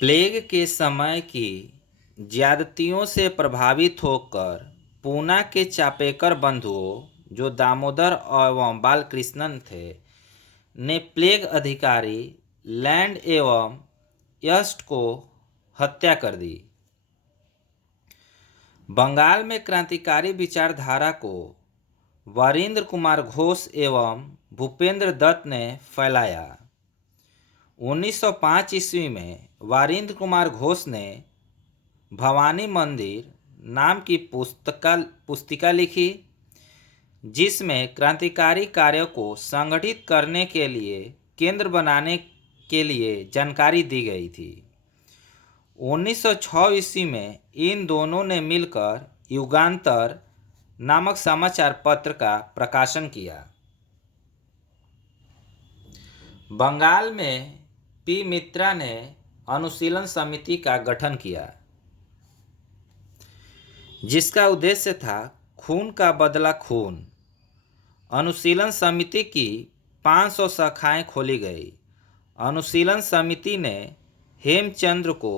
Plague के समय की ज्यादतियों से प्रभावित होकर पूना के चापेकर बंधुओं, जो दामोदर एवं बालकृष्णन थे, ने प्लेग अधिकारी लैंड एवं यस्ट को हत्या कर दी। बंगाल में क्रांतिकारी विचारधारा को वरिंद्र कुमार घोष एवं भूपेंद्र दत्त ने फैलाया। 1905 ईस्वी में वरिंद्र कुमार घोष ने भवानी मंदिर नाम की पुस्तिका लिखी, जिसमें क्रांतिकारी कार्यों को संगठित करने के लिए केंद्र बनाने के लिए जानकारी दी गई थी। 1906 ईस्वी में इन दोनों ने मिलकर युगांतर नामक समाचार पत्र का प्रकाशन किया। बंगाल में पी मित्रा ने अनुशीलन समिति का गठन किया, जिसका उद्देश्य था खून का बदला खून। अनुशीलन समिति की 500 शाखाएं खोली गई। अनुशीलन समिति ने हेमचंद्र को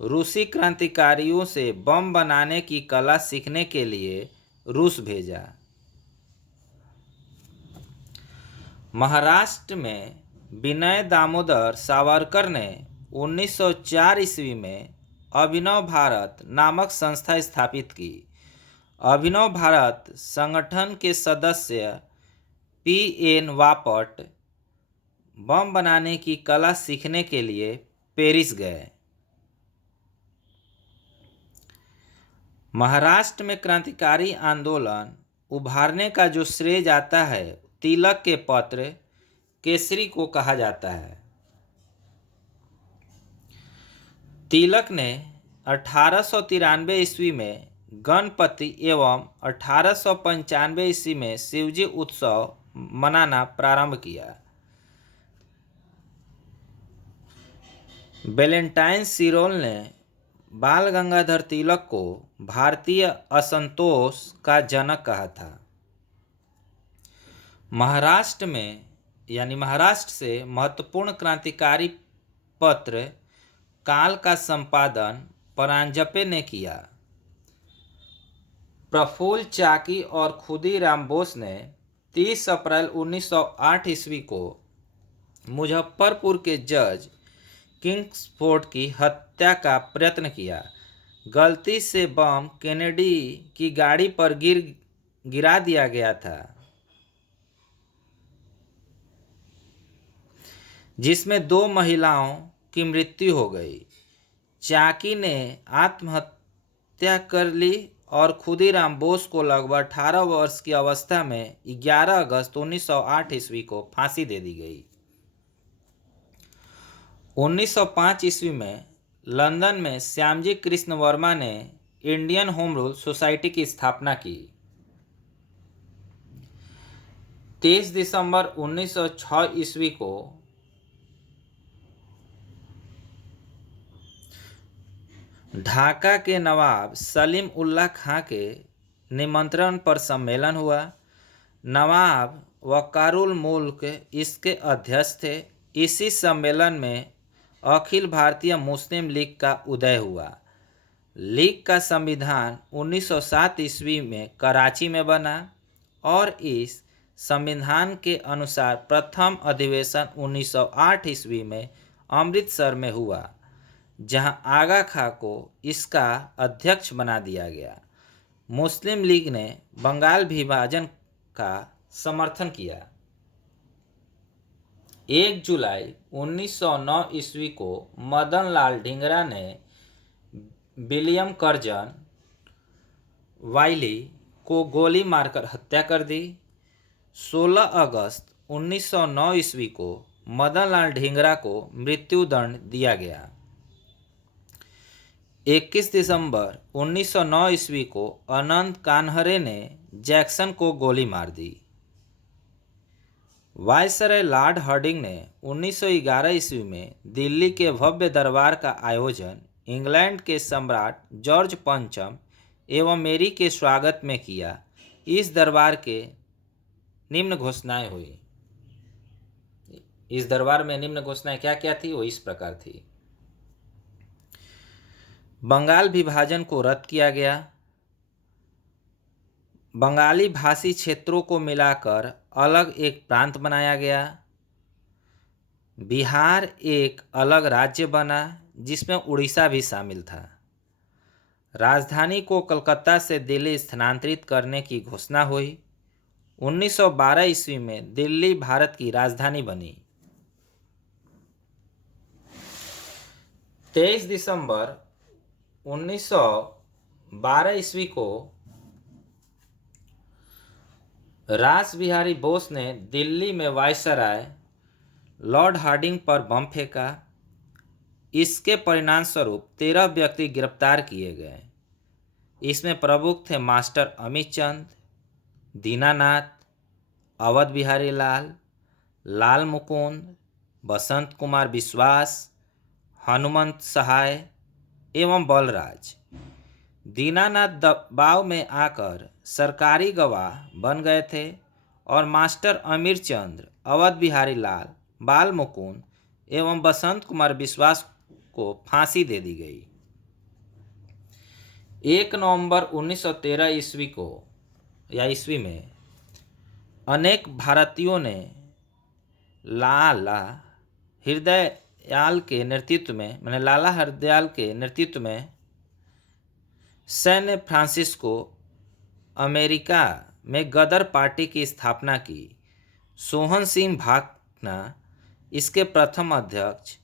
रूसी क्रांतिकारियों से बम बनाने की कला सीखने के लिए रूस भेजा। महाराष्ट्र में विनय दामोदर सावरकर ने 1904 ईस्वी में अभिनव भारत नामक संस्था स्थापित की। अभिनव भारत संगठन के सदस्य पी.एन. वापट बम बनाने की कला सीखने के लिए पेरिस गए। महाराष्ट्र में क्रांतिकारी आंदोलन उभारने का जो श्रेय जाता है, तिलक के पत्र केसरी को कहा जाता है। तिलक ने 1893 ईस्वी में गणपति एवं 1895 ईस्वी में शिवजी उत्सव मनाना प्रारंभ किया। वैलेंटाइन सिरोल ने बाल गंगाधर तिलक को भारतीय असंतोष का जनक कहा था। महाराष्ट्र से महत्वपूर्ण क्रांतिकारी पत्र काल का संपादन परांजपे ने किया। प्रफुल्ल चाकी और खुदीराम बोस ने 30 अप्रैल 1908 ईस्वी को मुजफ्फरपुर के जज किंग्सफोर्ड की हत्या का प्रयत्न किया। गलती से बम केनेडी की गाड़ी पर गिरा दिया गया था, जिसमें 2 महिलाओं की मृत्यु हो गई। चाकी ने आत्महत्या कर ली और खुदीराम बोस को लगभग 18 वर्ष की अवस्था में 11 अगस्त 1908 ईस्वी को फांसी दे दी गई। 1905 ईस्वी में लंदन में श्यामजी कृष्ण वर्मा ने इंडियन होम रूल सोसाइटी की स्थापना की। 23 दिसंबर 1906 ईस्वी को ढाका के नवाब सलीम उल्लाह खां के निमंत्रण पर सम्मेलन हुआ। नवाब वकारुल मुल्क इसके अध्यक्ष थे। इसी सम्मेलन में अखिल भारतीय मुस्लिम लीग का उदय हुआ। लीग का संविधान 1907 ईस्वी में कराची में बना और इस संविधान के अनुसार प्रथम अधिवेशन 1908 ईस्वी में अमृतसर में हुआ, जहां आगा खां को इसका अध्यक्ष बना दिया गया। मुस्लिम लीग ने बंगाल विभाजन का समर्थन किया। 1 जुलाई 1909 ईस्वी को मदन लाल ढींगरा ने विलियम कर्जन वाइली को गोली मारकर हत्या कर दी। 16 अगस्त 1909 ईस्वी को मदन लाल ढींगरा को मृत्युदंड दिया गया। 21 दिसंबर 1909 ईस्वी को अनंत कान्हरे ने जैक्सन को गोली मार दी। वायसराय लॉर्ड हार्डिंग ने 1911 ईस्वी में दिल्ली के भव्य दरबार का आयोजन इंग्लैंड के सम्राट जॉर्ज पंचम एवं मेरी के स्वागत में किया। इस दरबार के निम्न घोषणाएं हुई। इस दरबार में निम्न घोषणाएं क्या क्या थी, वो इस प्रकार थी। बंगाल विभाजन को रद्द किया गया। बंगाली भाषी क्षेत्रों को मिलाकर अलग एक प्रांत बनाया गया। बिहार एक अलग राज्य बना जिसमें उड़ीसा भी शामिल था। राजधानी को कलकत्ता से दिल्ली स्थानांतरित करने की घोषणा हुई। 1912 ईस्वी में दिल्ली भारत की राजधानी बनी। 23 दिसंबर 1912 ईस्वी को रास बिहारी बोस ने दिल्ली में वायसराय लॉर्ड हार्डिंग पर बम फेंका। इसके परिणामस्वरूप 13 व्यक्ति गिरफ्तार किए गए। इसमें प्रमुख थे मास्टर अमित चंद, दीनानाथ, अवध बिहारी लाल, लाल मुकुंद, बसंत कुमार विश्वास, हनुमंत सहाय एवं बलराज। दीनानाथ दबाव में आकर सरकारी गवाह बन गए थे और मास्टर अमीर चंद्र, अवध बिहारी लाल, बाल मुकुंद एवं बसंत कुमार विश्वास को फांसी दे दी गई। 1 नवंबर 1913 ईस्वी में अनेक भारतीयों ने लाला हरदयाल के नेतृत्व में सैन फ्रांसिस्को अमेरिका में गदर पार्टी की स्थापना की। सोहन सिंह भाकना इसके प्रथम अध्यक्ष,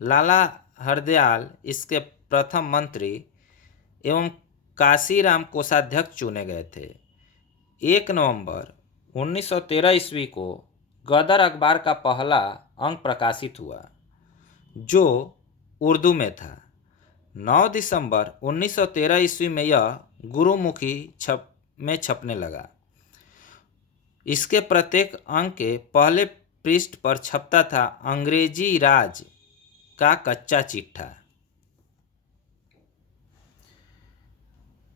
लाला हरदयाल इसके प्रथम मंत्री एवं काशीराम कोषाध्यक्ष चुने गए थे। 1 नवंबर 1913 ईस्वी को गदर अखबार का पहला अंक प्रकाशित हुआ जो उर्दू में था। 9 दिसंबर 1913 ईस्वी में यह गुरुमुखी में छपने लगा। इसके प्रत्येक अंक के पहले पृष्ठ पर छपता था अंग्रेजी राज का कच्चा चिट्ठा।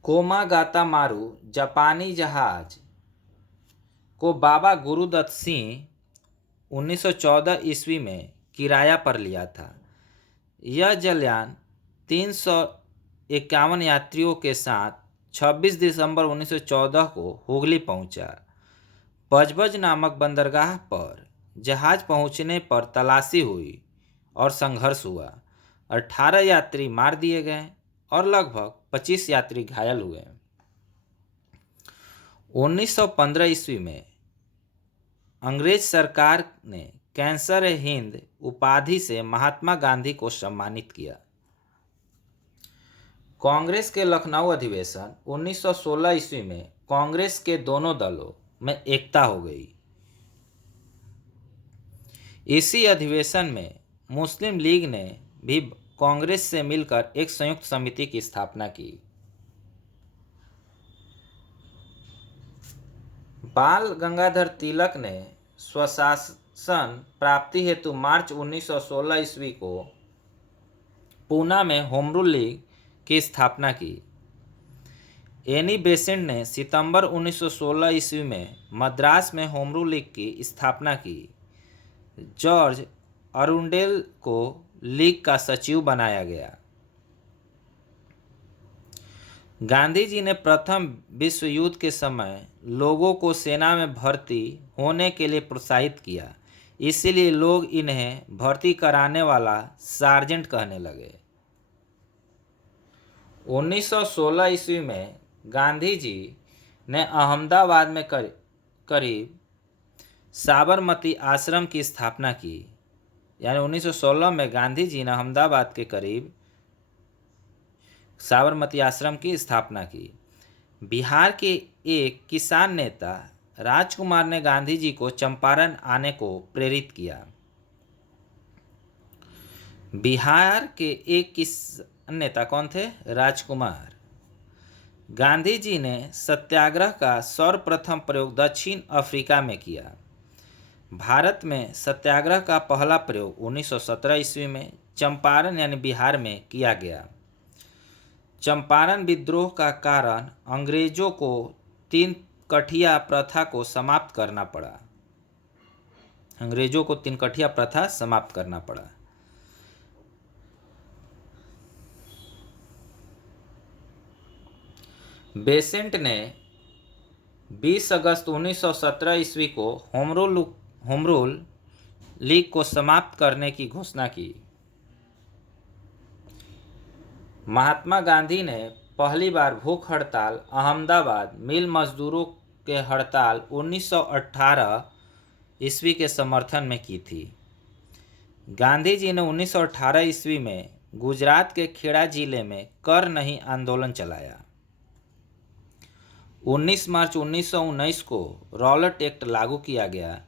कोमागाता मारू जापानी जहाज को बाबा गुरुदत्त सिंह 1914 ईस्वी में किराया पर लिया था। यह जलयान 351 यात्रियों के साथ 26 दिसंबर 1914 को हुगली पहुंचा। बजबज नामक बंदरगाह पर जहाज पहुंचने पर तलाशी हुई और संघर्ष हुआ। 18 यात्री मार दिए गए और लगभग 25 यात्री घायल हुए। 1915 ईस्वी में अंग्रेज सरकार ने कैंसर हिंद उपाधि से महात्मा गांधी को सम्मानित किया। कांग्रेस के लखनऊ अधिवेशन 1916 ईस्वी में कांग्रेस के दोनों दलों में एकता हो गई। इसी अधिवेशन में मुस्लिम लीग ने भी कांग्रेस से मिलकर एक संयुक्त समिति की स्थापना की। बाल गंगाधर तिलक ने स्वशासन प्राप्ति हेतु मार्च 1916 ईस्वी को पूना में होम रूल लीग की स्थापना की। एनी बेसेंट ने सितंबर 1916 ईस्वी में मद्रास में होम रूल लीग की स्थापना की। जॉर्ज अरुंडेल को लीग का सचिव बनाया गया। गांधी जी ने प्रथम विश्व युद्ध के समय लोगों को सेना में भर्ती होने के लिए प्रोत्साहित किया, इसीलिए लोग इन्हें भर्ती कराने वाला सार्जेंट कहने लगे। 1916 ईस्वी में गांधी जी ने अहमदाबाद में करीब साबरमती आश्रम की स्थापना की। यानी 1916 में गांधी जी ने अहमदाबाद के करीब साबरमती आश्रम की स्थापना की। बिहार के एक किसान नेता राजकुमार ने गांधी जी को चंपारण आने को प्रेरित किया। बिहार के एक किसान नेता कौन थे? राजकुमार। गांधी जी ने सत्याग्रह का सर्वप्रथम प्रयोग दक्षिण अफ्रीका में किया। भारत में सत्याग्रह का पहला प्रयोग 1917 ईस्वी में चंपारण यानी बिहार में किया गया। चंपारण विद्रोह का कारण अंग्रेजों को 3 कठिया प्रथा को समाप्त करना पड़ा। अंग्रेजों को 3 कठिया प्रथा समाप्त करना पड़ा। बेसेंट ने 20 अगस्त 1917 ईस्वी को होम रूल लीग को समाप्त करने की घोषणा की। महात्मा गांधी ने पहली बार भूख हड़ताल अहमदाबाद मिल मजदूरों के हड़ताल 1918 ईस्वी के समर्थन में की थी। गांधी जी ने 1918 ईस्वी में गुजरात के खेड़ा जिले में कर नहीं आंदोलन चलाया। 19 मार्च 1919 को रॉलेट एक्ट लागू किया गया।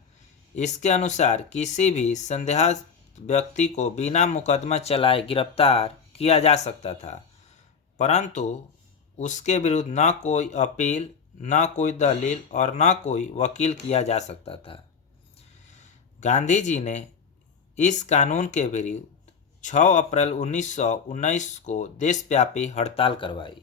इसके अनुसार किसी भी संदेहास्पद व्यक्ति को बिना मुकदमा चलाए गिरफ्तार किया जा सकता था, परंतु उसके विरुद्ध न कोई अपील, न कोई दलील और न कोई वकील किया जा सकता था। गांधी जी ने इस कानून के विरुद्ध 6 अप्रैल 1919 को देशव्यापी हड़ताल करवाई।